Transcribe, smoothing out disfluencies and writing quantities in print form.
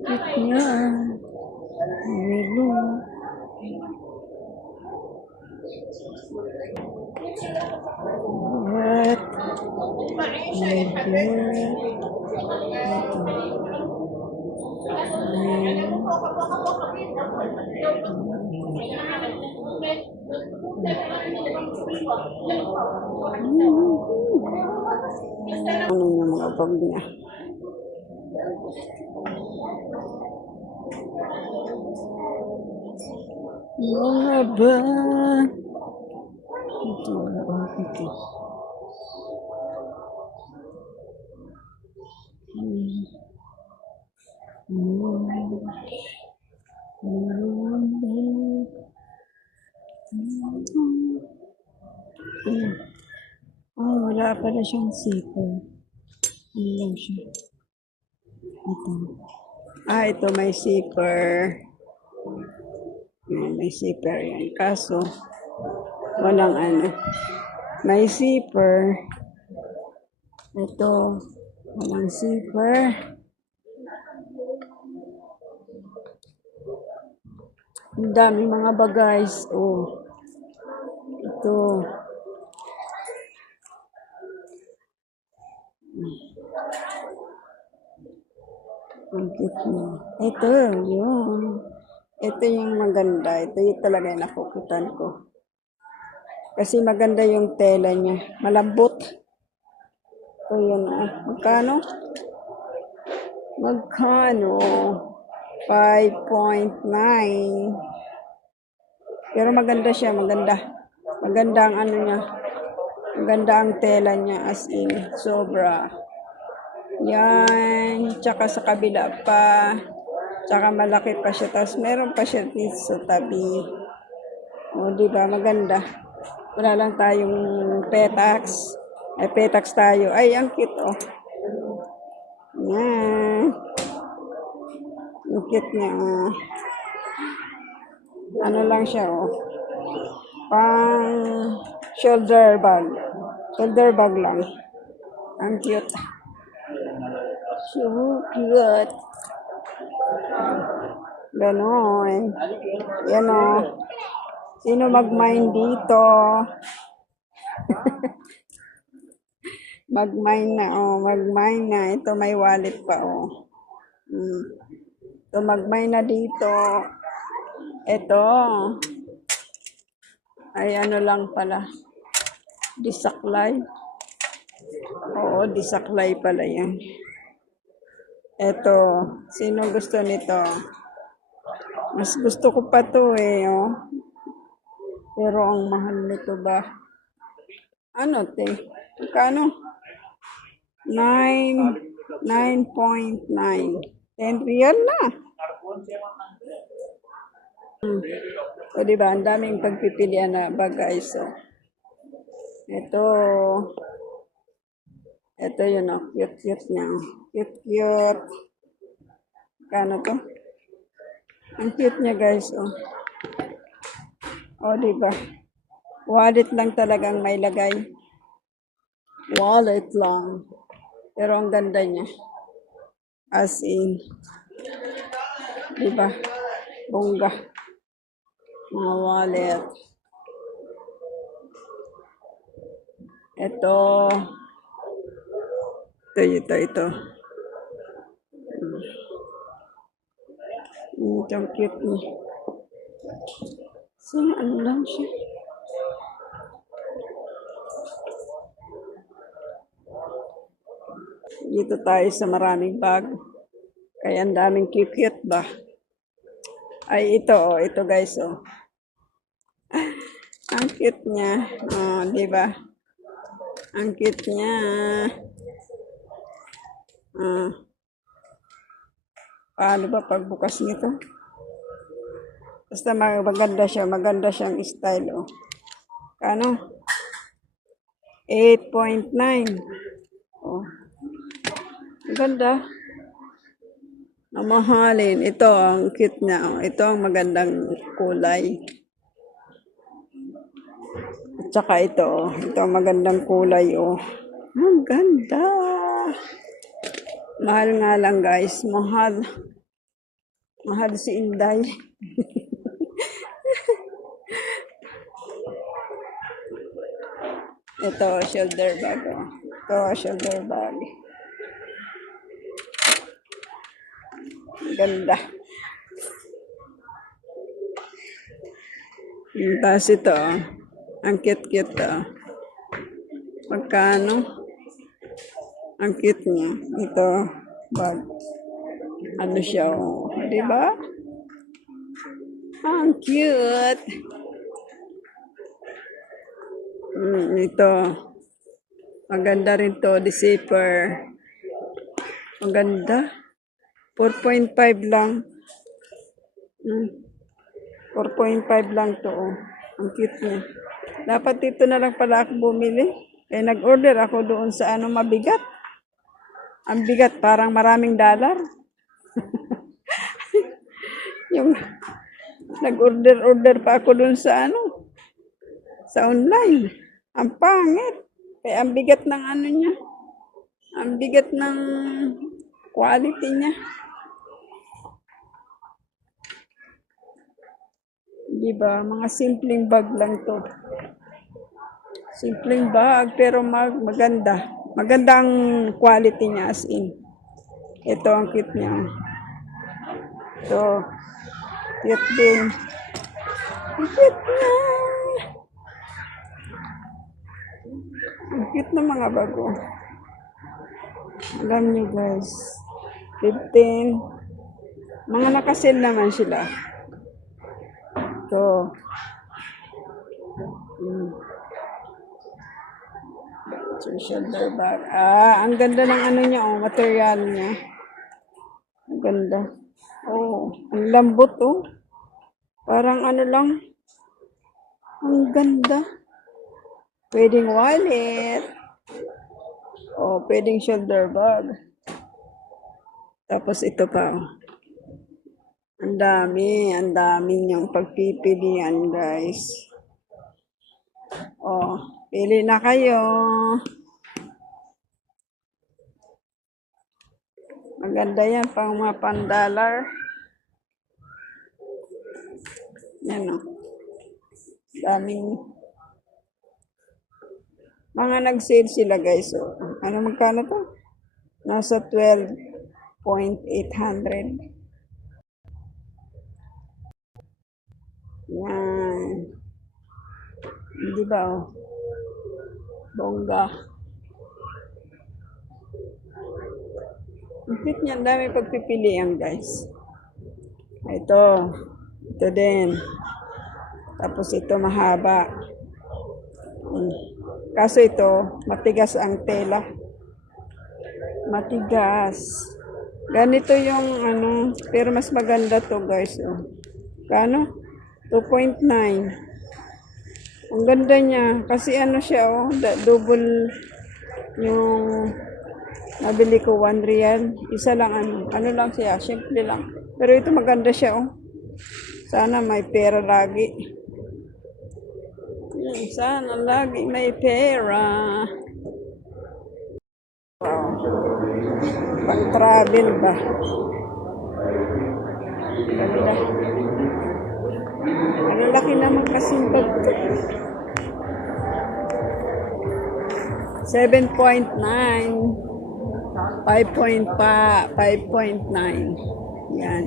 Cute niya. Hello. What? My ano yung mga bag niya? Mga bag. Ito, ito. Oh, wala pala siyang zipper. Ano lang siya? Ito. Ito may zipper. May zipper yan. Kaso, walang ano. May zipper. Ito. Walang zipper. Ang dami mga bagays. Oh. Ito. Ang cute niya. Ito, yun. Ito yung maganda. Ito yung talaga yung nakukutan ko. Kasi maganda yung tela niya. Malambot. Ito yun. Magkano? Magkano? 5.9. Pero maganda siya. Maganda. Maganda ang ano niya. Maganda ang tela niya. As in, sobra. Yan. Tsaka sa kabila pa. Tsaka malaki pa siya. Tapos meron pa siya dito sa tabi. O, diba? Maganda. Wala lang tayong petax. Ay, petax tayo. Ay, ang cute, oh. Yan. Ang cute niya, oh. Ano lang siya, oh. Pang shoulder bag. Shoulder bag lang. Ang cute. So cute. Ganon. Yan, oh. Sino mag-mine dito? Mag-mine na, oh. Mag-mine na. Ito may wallet pa, oh. Ito mag-mine na dito. Ito. Ay, ano lang pala. Disaklay. Oo, disaklay pala yan. Ito. Sino gusto nito? Mas gusto ko pa to eh, oh. Pero ang mahal nito ba? Ano, te? Kano? 9.9. 10 real na. O, diba? Ang daming pagpipilian na bagay. So, ito yun, oh. Cute niya. Cute. Kano to? Ang cute niya, guys, oh. O, diba? Wallet lang talagang may lagay. Wallet lang. Pero ang ganda niya. As in. Diba? Bongga. Mga wallet. Ito. Ito. Ang cute niya. So, ano lang siya. Dito tayo sa maraming bag. Kaya ang daming cute ba? Ay, ito guys, oh. Ang cute niya. Oh, di ba? Ang cute niya. Paano ba pagbukas nito? Basta maganda siyang style, oh. Kano? 8.9. Oh. Ganda. Mamahalin. Ito, ang cute niya. Oh. Ito ang magandang kulay. At saka ito, oh. Ito ang magandang kulay, oh. Ang ganda. Mahal nga lang guys. Mahal. Mahal si Inday. Ito, shoulder bag. Oh. Ito, shoulder bag. Ganda. Tapos ito, oh. Ang cute-cute to. Magkano? Ang cute niya. Ito, bag. Ano siya, oh. Diba? Ang cute. Ito. Maganda rin to, the zipper. Maganda. 4.5 lang. 4.5 lang to, oh. Ang cute niya. Dapat dito na lang pala ako bumili. Kaya nag-order ako doon sa ano mabigat. Ang bigat, parang maraming dollar. Yung nag-order pa ako doon sa ano, sa online. Ang pangit. Kaya ang bigat ng ano niya. Ang bigat ng quality niya. Diba? Mga simpleng bag lang to. Simpleng bag, pero maganda. Maganda ang quality niya as in. Ito ang cute niya. Ito. Cute din. Ang cute niya. Ang cute ng mga bago. Alam niyo guys. 15. Mga nakasale naman sila. Ito. Shoulder bag. Ang ganda ng ano niya, oh, material niya. Ang ganda. Oh, ang lambot, oh. Parang ano lang. Ang ganda. Pwedeng wallet. Oh, pwedeng shoulder bag. Tapos ito pa, oh. Ang dami niyang pagpipilian, guys. Oh, pili na kayo. Maganda yan, pang mga $1. Yan, oh. Daming mga nag-sale sila, guys. Oh. Ano magkano to? Nasa 12,800. Yan. Di ba, oh? Bongga. Ang cute niyan, dami pagpipilian, guys. Ito. Ito din. Tapos ito mahaba. Kaso ito, matigas ang tela. Matigas. Ganito yung ano, pero mas maganda to, guys. Oh. Kano? 2.9. Ang ganda niya. Kasi ano siya, oh, double yung nabili ko 1 real. Isa lang ano lang siya, simple lang. Pero ito maganda siya, oh. Sana may pera lagi. Sana lagi may pera. Wow. Pang-travel ba? Ganda. Ang laki naman kasing bag to. 7.9. 5.9. Yan.